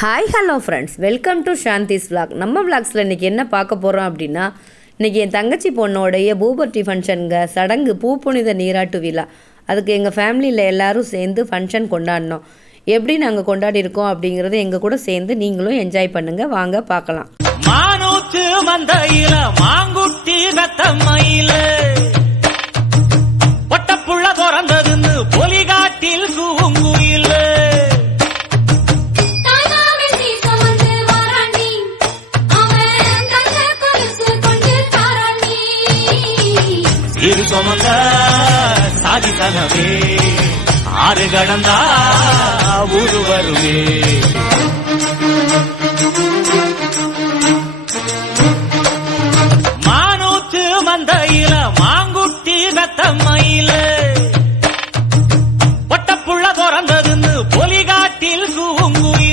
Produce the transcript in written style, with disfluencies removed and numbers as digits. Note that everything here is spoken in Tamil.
Hi hello friends, welcome to Shanthi's vlog. நம்ம விளாக்ஸில் இன்றைக்கி என்ன பார்க்க போகிறோம் அப்படின்னா, இன்றைக்கி என் தங்கச்சி பொண்ணோடைய பூபர்ட்டி ஃபங்க்ஷனுங்க சடங்கு பூப்புனித நீராட்டு விழா. அதுக்கு எங்கள் ஃபேமிலியில் எல்லோரும் சேர்ந்து ஃபங்க்ஷன் கொண்டாடினோம். எப்படி நாங்கள் கொண்டாடி இருக்கோம் அப்படிங்கிறத எங்கள் கூட சேர்ந்து நீங்களும் என்ஜாய் பண்ணுங்கள். வாங்க பார்க்கலாம். மானூத்து மந்தையில மாங்குட்டி கத்தம்மையில பொட்டப்புள்ள பிறந்ததுன்னு பொலிகாட்டில் கூங்குயில இருகொமங்க சாதி கனவே ஆறு கடந்தா ஊரு வருவே.